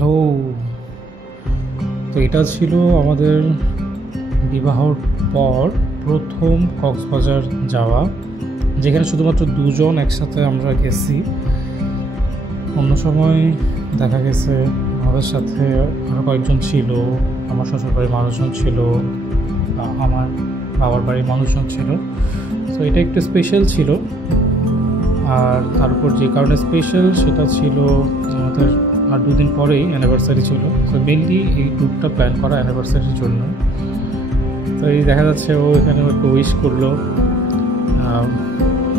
Hello. তো এটা ছিল আমাদের বিবাহর পর প্রথম কক্সবাজার যাওয়া, যেখানে শুধুমাত্র দুজন একসাথে আমরা গেছি। অন্য সময় দেখা গেছে আমাদের সাথে আরও কয়েকজন ছিল, আমার শ্বশুরবাড়ির মানুষজন ছিল, আমার বাবার বাড়ির মানুষজন ছিল। তো এটা একটু স্পেশাল ছিল। আর তারপর যে কারণে স্পেশাল সেটা ছিল আমাদের আর দুদিন পরেই অ্যানিভার্সারি ছিল। তো মেনলি এই ট্যুরটা প্ল্যান করা অ্যানিভার্সারির জন্য। তো এই দেখা যাচ্ছে ও এখানে একটু উইশ করলো।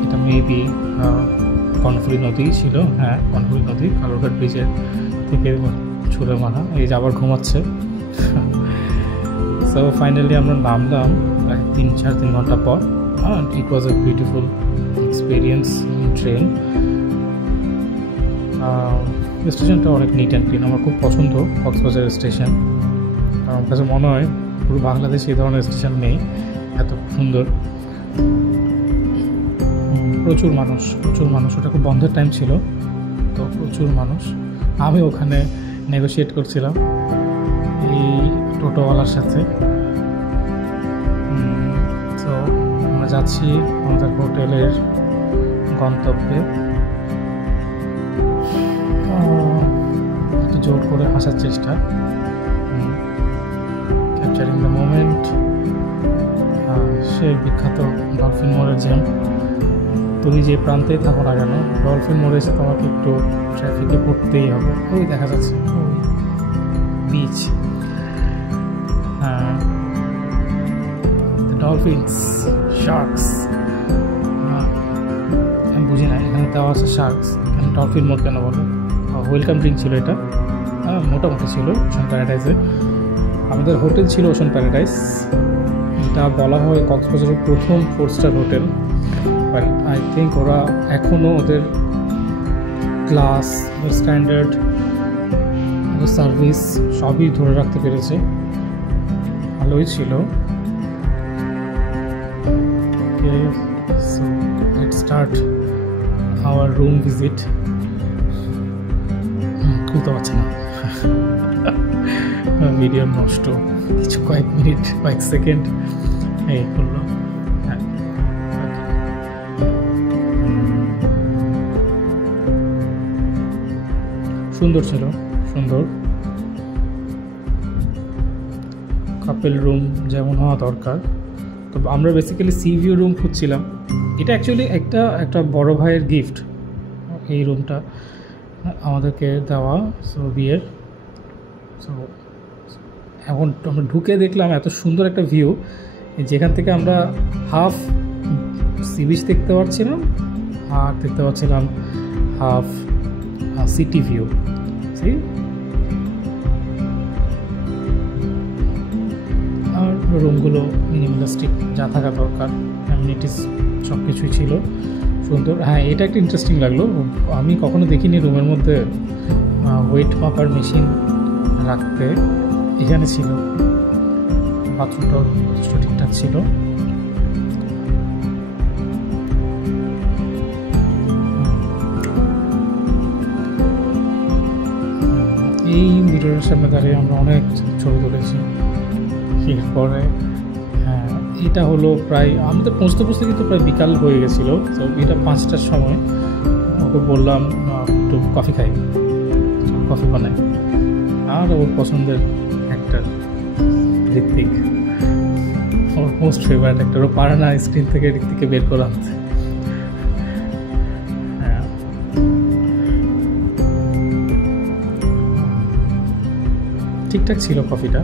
এটা মেবি কর্ণফুলী নদী ছিল, হ্যাঁ কর্ণফুলী নদী, কালুরঘাট ব্রিজের থেকে ছুঁড়ে মারা। এই যে আবার ঘুমাচ্ছে। সো ফাইনালি আমরা নামলাম প্রায় 3-3 ঘন্টা পর। It was a beautiful experience in train. স্টেশনটা অনেক নিট অ্যান্ড ক্লিন, আমার খুব পছন্দ কক্সবাজার স্টেশন। আমার কাছে মনে হয় পুরো বাংলাদেশে এই ধরনের স্টেশন নেই, এত সুন্দর। প্রচুর মানুষ, ওটা খুব বন্ধের টাইম ছিল, তো প্রচুর মানুষ। আমি ওখানে নেগোশিয়েট করছিলাম এই টোটোওয়ালার সাথে। তো আমরা যাচ্ছি আমাদের হোটেলের গন্তব্যে। একটু জোর করে হাসার চেষ্টা, ক্যাপচারিং দ্য মোমেন্ট। সে বিখ্যাত ডলফিন মোড়ের জ্যাম। তুমি যে প্রান্তেই থাকো না কেন, ডলফিন মোড়ে এসে তোমাকে একটু ট্রাফিকে পড়তেই হবে। ওই দেখা যাচ্ছে ওই বিচ, ডলফিনস, শার্কস। আমি বুঝি না, এখানে দেওয়া আছে শার্কস, এখানে ডলফিন মোড় কেন বলে। ওয়েলকাম ড্রিঙ্ক ছিল এটা, মোটামুটি ছিল ওশান প্যারাডাইসে। আমাদের হোটেল ছিল ওশান প্যারাডাইস। এটা বলা হয় কক্সবাজারের প্রথম 4 star hotel. But I think ওরা এখনও ওদের ক্লাস, ওদের স্ট্যান্ডার্ড, ওদের সার্ভিস সবই ধরে রাখতে পেরেছে। ভালোই ছিল। So let's start our room visit. খুলতে পারছে না, ভিডিও নষ্ট, কিছু কয়েক মিনিট, কয়েক সেকেন্ড এই করলো। সুন্দর ছিল, সুন্দর কাপেল রুম যেমন হওয়া দরকার। তো আমরা বেসিক্যালি সি ভিউ রুম খুঁজছিলাম। এটা অ্যাকচুয়ালি একটা বড় ভাইয়ের গিফট, এই রুমটা আমাদেরকে দেওয়া, সো বিয়ের। সো এখন আমরা ঢুকে দেখলাম এত সুন্দর একটা ভিউ, যেখান থেকে আমরা হাফ সি বিচ দেখতে পাচ্ছিলাম আর দেখতে পাচ্ছিলাম হাফ সিটি ভিউ। আর রুমগুলো মিনিমালিস্টিক, যা থাকা দরকার, অ্যামিনিটিস সব কিছুই ছিল সুন্দর। হ্যাঁ, এটা একটা ইন্টারেস্টিং লাগলো, আমি কখনো দেখিনি রুমের মধ্যে ওয়েট মাপার মেশিন রাখতে। এখানে ছিল, বাথরুমটাও যথেষ্ট ঠিকঠাক ছিল। এই মিররের সামনে দাঁড়িয়ে আমরা অনেক ছবি তুলেছি। এরপরে হ্যাঁ, এটা হলো প্রায় আমাদের পৌঁছতে কিন্তু প্রায় বিকাল হয়ে গেছিলো। তো এটা 5টার সময় ওকে বললাম একটু কফি খাই, কফি বানাই। আর ওর পছন্দের অ্যাক্টর ঋত্বিক, ওর মোস্ট ফেভারিট অ্যাক্টর। ও পারে না স্ক্রিন থেকে ঋত্বিককে বের করে আনতে। হ্যাঁ, ঠিকঠাক ছিল কফিটা,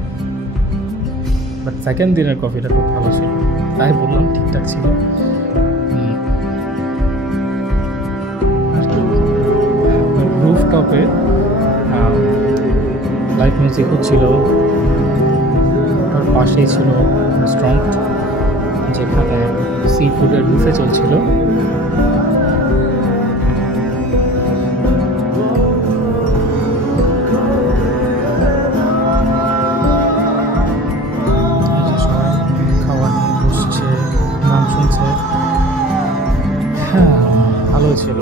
বাট সেকেন্ড দিনের কফিটা খুব ভালো ছিল, তাই বললাম ঠিকঠাক ছিল। রুফটপে লাইভ মিউজিক হচ্ছিল, ওটার পাশেই ছিল রেস্টুরেন্ট, যেখানে সি ফুডের বুফে চলছিল। ভালো ছিল।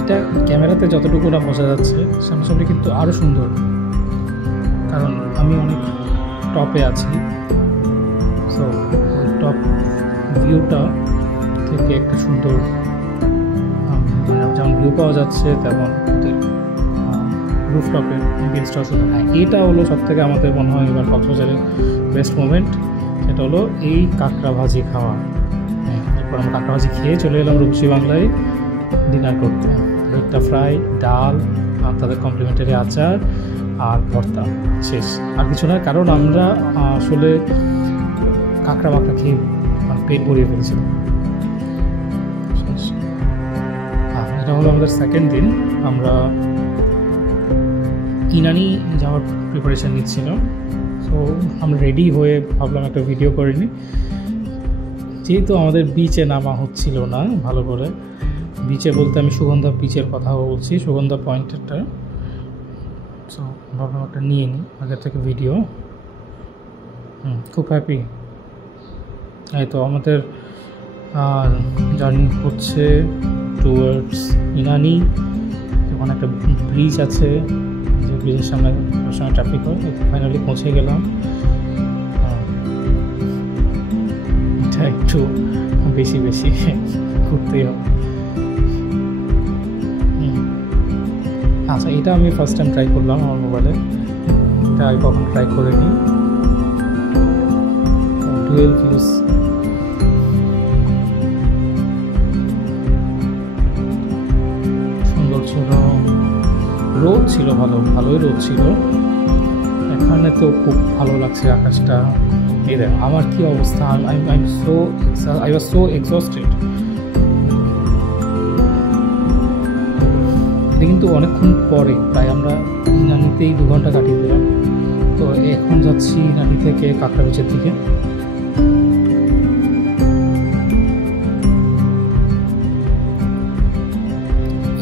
এটা ক্যামেরাতে যতটুকু না বোঝা যাচ্ছে সামনাসামনি কিন্তু আরও সুন্দর, কারণ আমি অনেক টপে আছি। সো ওই টপ ভিউটা থেকে একটা সুন্দর মানে যেমন ভিউ পাওয়া যাচ্ছে, তেমন রুফটপের অ্যাম্বিয়েন্সটাও সুন্দর। হ্যাঁ, এটা হলো সবথেকে আমাদের মনে হয় এবার কক্সবাজারের বেস্ট মোমেন্ট, সেটা হলো এই কাঁকড়া ভাজি খাওয়া। এরপর আমরা কাঁকড়া ভাজি খেয়ে চলে এলাম রূপসী বাংলায় ডিনার করতে। একটা ফ্রাই, ডাল, আর তাদের কমপ্লিমেন্টারি আচার আর ভর্তা, শেষ। আর কিছু না, কারণ আমরা আসলে কাঁকড়া মাকড়া খেয়ে মানে পেট ভরিয়ে ফেলেছিলাম। শেষ। এটা হলো আমাদের সেকেন্ড দিন। আমরা ইনানি যাওয়ার প্রিপারেশান নিচ্ছিলাম। সো আমরা রেডি হয়ে ভাবলাম একটা ভিডিও করে নিই, যেহেতু আমাদের বিচে নামা হচ্ছিল না ভালো করে। বিচে বলতে আমি সুগন্ধা বিচের কথা বলছি, সুগন্ধা পয়েন্টেরটা। সো ভাবলাম একটা নিয়ে নিই আগে থেকে ভিডিও। খুব হ্যাপি। এই তো আমাদের জার্নি হচ্ছে টুয়ার্ডস ইনানি। ওখানে একটা ব্রিজ আছে, যে ব্রিজের সামনে সবসময় ট্রাফিক হয়। ফাইনালি পৌঁছে গেলাম। এটা একটু বেশি বেশি ঘুরতেই হবে। আচ্ছা, এটা আমি ফার্স্ট টাইম ট্রাই করলাম আমার মোবাইলে, এটা আমি কখন ট্রাই করিনি। ডুয়েল ভিউজ, সুন্দর ছিল, রোদ ছিল, ভালোই রোদ ছিল। এখানে তো খুব ভালো লাগছে আকাশটা। এই দেখ আমার কি অবস্থা, আই ওয়াজ সো এক্সস্টেড। এটা কিন্তু অনেকক্ষণ পরে, প্রায় আমরা ইনানিতেই 2 ঘন্টা কাটিয়ে দিলাম। তো এখন যাচ্ছি ইনানি থেকে কাঁকড়া বিচের দিকে।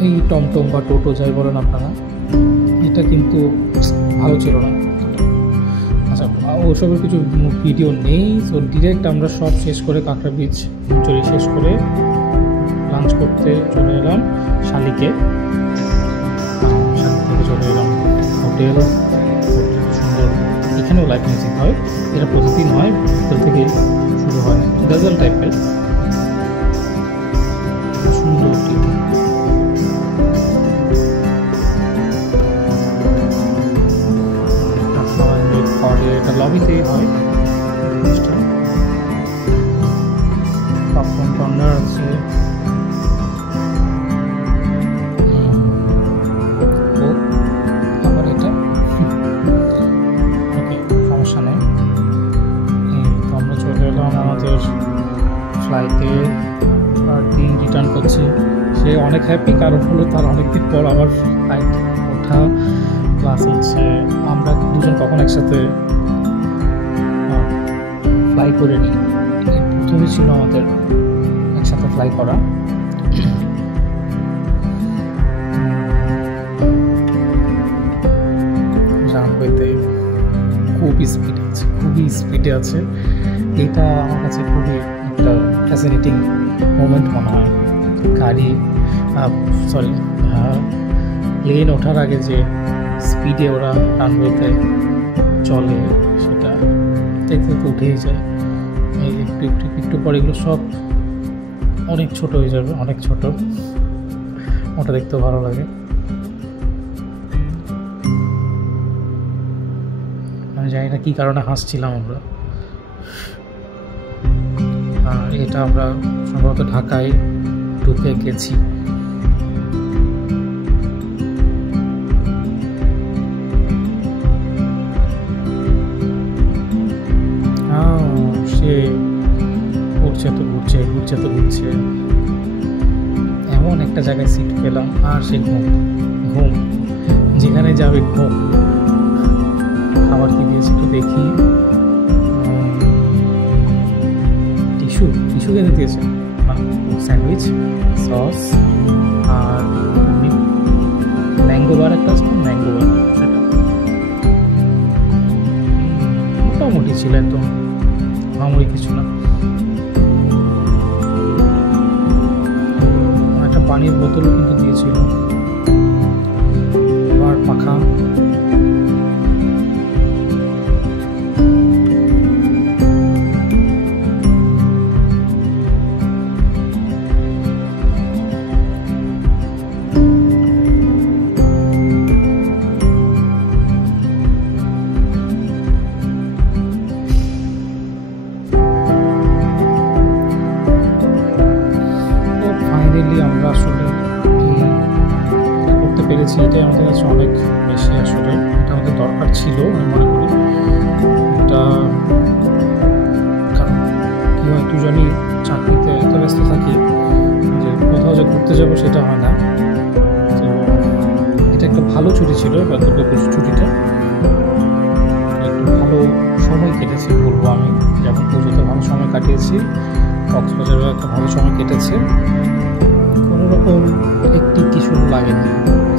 এই টমটম বা টোটো যাই বলেন আপনারা, এটা কিন্তু ভালো ছিল না। আচ্ছা, ওসবের কিছু ভিডিও নেই। সো ডিরেক্ট আমরা সব শেষ করে কাঁকড়া বিচ শেষ করে লাঞ্চ করতে চলে এলাম শালিকে। চলে এলাম হোটেল, সুন্দর। এখানেও লাইভ মিউজিক হয়, এটা প্রতিদিন হয়, হোটেল থেকে শুরু হয়, গাজল টাইপের। সুন্দর এটা লবিতেই হয়। পপকর্ন কর্নার আছে, ফ্লাইটে আর দিন রিটার্ন করছি। সে অনেক হ্যাপি, কারণ হলো তার অনেকদিন পর আবার ফ্লাইট ওঠা, প্লাস হচ্ছে আমরা দুজন কখন একসাথে ফ্লাই করে নিই। প্রথমে ছিল আমাদের একসাথে ফ্লাই করা। রানওয়েতে খুবই স্পিডে আছে। এটা আমার কাছে খুবই একটা ফ্যাসিনেটিং মোমেন্ট মনে হয়। প্লেন ওঠার আগে যে স্পিডে ওরা রানওয়েতে চলে, সেটা দেখতে তো উঠেই যায়। এই একটু পরে এগুলো সব অনেক ছোট হয়ে যাবে, অনেক ছোট। ওটা দেখতেও ভালো লাগে। আমি জানি না কী কারণে হাসছিলাম আমরা। আর এটা আমরা সম্ভবত ঢাকায় ঢুকে গেছি। সে ঘুরছে। এমন একটা জায়গায় সিট পেলাম, আর সে ঘুম যেখানে যাবে ঘুম। খাবার কি দিয়েছে একটু দেখি। টিস্যু কেটে দিয়েছে, স্যান্ডউইচ, সস আর ম্যাঙ্গো বার একটা আছে, ম্যাঙ্গো বার, সেটা মোটামুটি ছিল, একদম মামুলি কিছু না। একটা পানির বোতলও কিন্তু দিয়েছিল। পেরেছি এটাই আমাদের কাছে অনেক বেশি, আসলে এটা আমাদের দরকার ছিল আমি মনে করি। এটা কারণ কী হয়, দুজনই চাকরিতে এত ব্যস্ত থাকি যে কোথাও যে ঘুরতে যাবো সেটা হয় না। তো এটা একটা ভালো ছুটি ছিল, দুর্গাপুজোর ছুটিটা একটু ভালো সময় কেটেছে বলবো আমি। যেমন পুজোতে ভালো সময় কাটিয়েছি, কক্সবাজারেও একটা ভালো সময় কেটেছে, কোনো রকম একটি কিছু লাগেনি।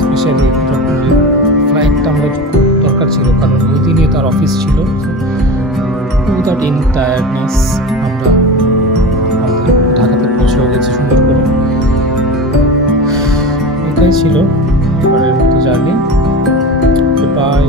স্পেশালি যখন ফ্লাইটটা আমাদের খুব দরকার ছিল, কারণ ওই দিনই তার অফিস ছিল। উইদাউট এনি টায়ার্ডনেস আমরা আমাদের ঢাকাতে পৌঁছেও গেছি সুন্দর করে। এটাই ছিল এবারের মতো জার্নি। বাই।